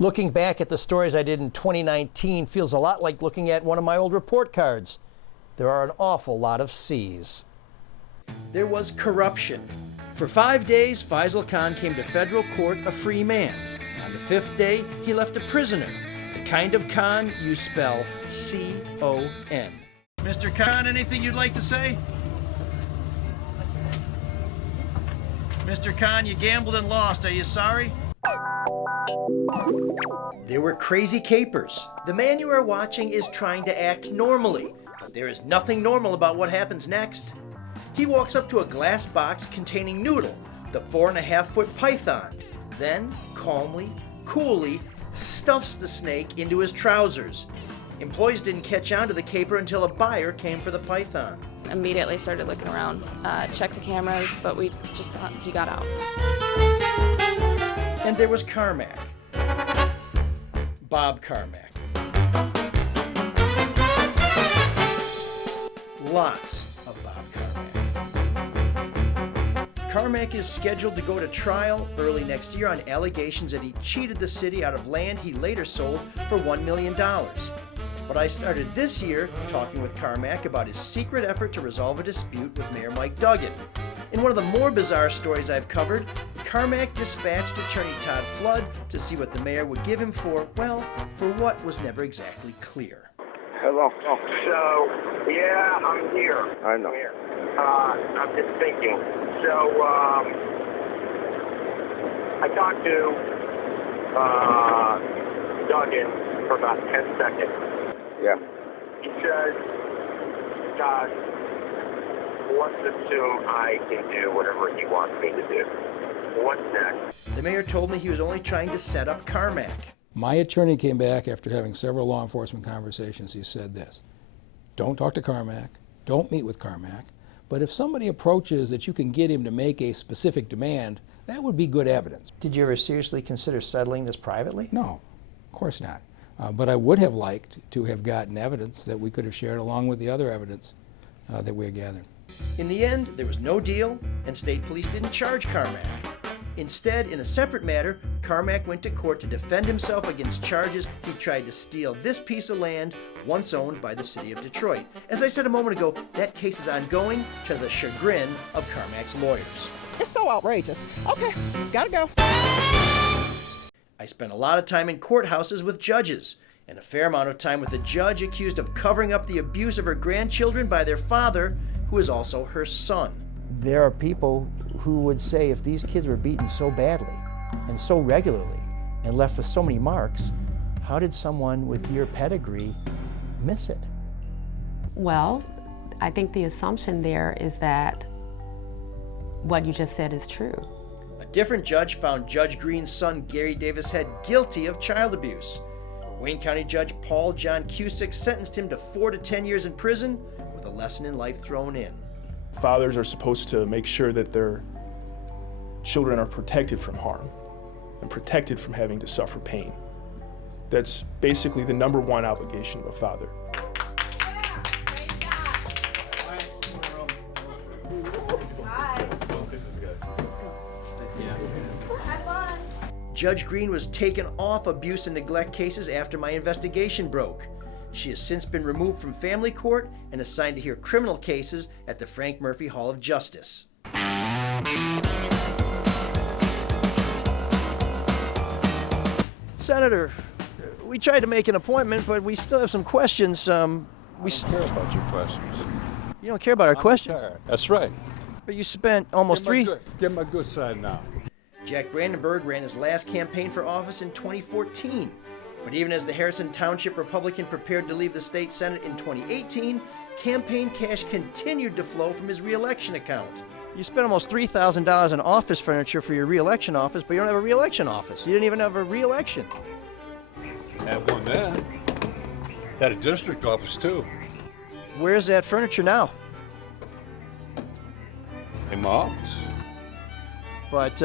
Looking back at the stories I did in 2019 feels a lot like looking at one of my old report cards. There are an awful lot of C's. There was corruption. For 5 days, Faisal Khan came to federal court a free man. On the 5th day, he left a prisoner. The kind of Khan you spell C-O-N. Mr. Khan, anything you'd like to say? Mr. Khan, you gambled and lost. Are you sorry? There were crazy capers. The man you are watching is trying to act normally, but there is nothing normal about what happens next. He walks up to a glass box containing Noodle, the 4.5-foot python, then calmly, coolly stuffs the snake into his trousers. Employees didn't catch on to the caper until a buyer came for the python. Immediately started looking around, checked the cameras, but we just thought he got out. And there was Carmack. Bob Carmack. Lots of Bob Carmack. Carmack is scheduled to go to trial early next year on allegations that he cheated the city out of land he later sold for $1 million. But I started this year talking with Carmack about his secret effort to resolve a dispute with Mayor Mike Duggan. In one of the more bizarre stories I've covered, Carmack dispatched attorney Todd Flood to see what the mayor would give him for, well, for what was never exactly clear. Hello. So, yeah, I'm here. I know. I'm here. I'm just thinking. So, I talked to Duggan for about 10 seconds. Yeah. He says, Todd, let's assume I can do whatever he wants me to do. What's next? The mayor told me he was only trying to set up Carmack. My attorney came back after having several law enforcement conversations. He said this: don't talk to Carmack, don't meet with Carmack, but if somebody approaches that you can get him to make a specific demand, that would be good evidence. Did you ever seriously consider settling this privately? No, of course not. But I would have liked to have gotten evidence that we could have shared along with the other evidence that we had gathered. In the end, there was no deal, and state police didn't charge Carmack. Instead, in a separate matter, Carmack went to court to defend himself against charges he tried to steal this piece of land once owned by the city of Detroit. As I said a moment ago, that case is ongoing to the chagrin of Carmack's lawyers. It's so outrageous. Okay, gotta go. I spent a lot of time in courthouses with judges, and a fair amount of time with a judge accused of covering up the abuse of her grandchildren by their father, who is also her son. There are people who would say if these kids were beaten so badly and so regularly and left with so many marks, how did someone with your pedigree miss it? Well, I think the assumption there is that what you just said is true. A different judge found Judge Green's son, Gary Davis Head, guilty of child abuse. Wayne County Judge Paul John Cusick sentenced him to 4 to 10 years in prison with a lesson in life thrown in. Fathers are supposed to make sure that their children are protected from harm and protected from having to suffer pain. That's basically the #1 obligation of a father. Judge Green was taken off abuse and neglect cases after my investigation broke. She has since been removed from family court and assigned to hear criminal cases at the Frank Murphy Hall of Justice. Senator, we tried to make an appointment, but we still have some questions. I don't care about your questions. You don't care about our questions? That's right. But you spent almost Give my good side now. Jack Brandenburg ran his last campaign for office in 2014. But even as the Harrison Township Republican prepared to leave the state Senate in 2018, campaign cash continued to flow from his re-election account. You spent almost $3,000 on office furniture for your re-election office, but you don't have a re-election office. You didn't even have a re-election. Had one then. Had a district office too. Where's that furniture now? In my office. But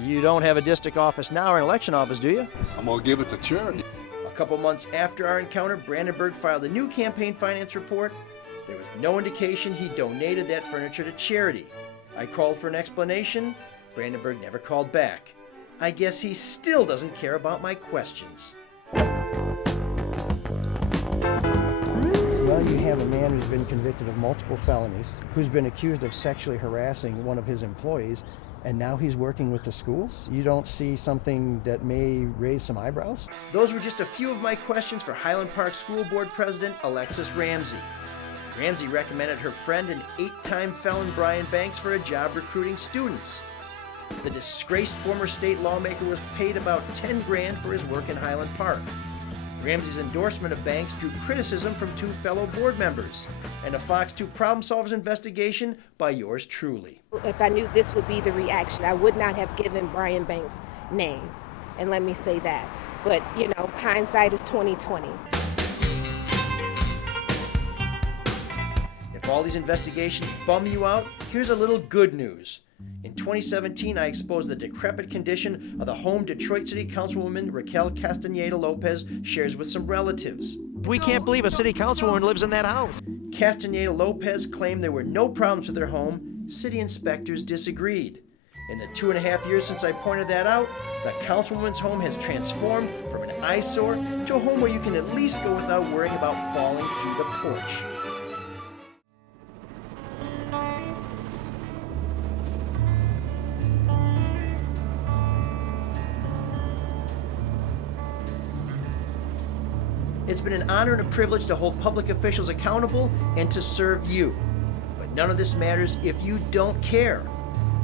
you don't have a district office now or an election office, do you? I'm gonna give it to charity. A couple months after our encounter, Brandenburg filed a new campaign finance report. There was no indication he donated that furniture to charity. I called for an explanation. Brandenburg never called back. I guess he still doesn't care about my questions. Well, you have a man who's been convicted of multiple felonies, who's been accused of sexually harassing one of his employees, and now he's working with the schools? You don't see something that may raise some eyebrows? Those were just a few of my questions for Highland Park School Board President Alexis Ramsey. Ramsey recommended her friend and 8-time felon Brian Banks for a job recruiting students. The disgraced former state lawmaker was paid about $10 grand for his work in Highland Park. Ramsey's endorsement of Banks drew criticism from 2 fellow board members and a Fox 2 Problem Solvers investigation by yours truly. If I knew this would be the reaction, I would not have given Brian Banks' name. And let me say that. But, you know, hindsight is 20/20. If all these investigations bum you out, here's a little good news. In 2017, I exposed the decrepit condition of the home Detroit City Councilwoman Raquel Castaneda-Lopez shares with some relatives. We can't believe a city councilwoman lives in that house. Castaneda-Lopez claimed there were no problems with her home. City inspectors disagreed. In the 2.5 years since I pointed that out, the councilwoman's home has transformed from an eyesore to a home where you can at least go without worrying about falling through the porch. It's been an honor and a privilege to hold public officials accountable and to serve you. But none of this matters if you don't care.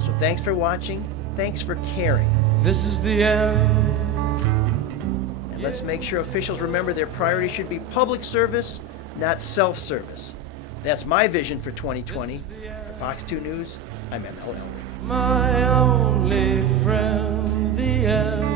So thanks for watching. Thanks for caring. This is the end. And let's make sure officials remember their priority should be public service, not self-service. That's my vision for 2020. For Fox 2 News, I'm M.L. Elrick. My only friend, the end.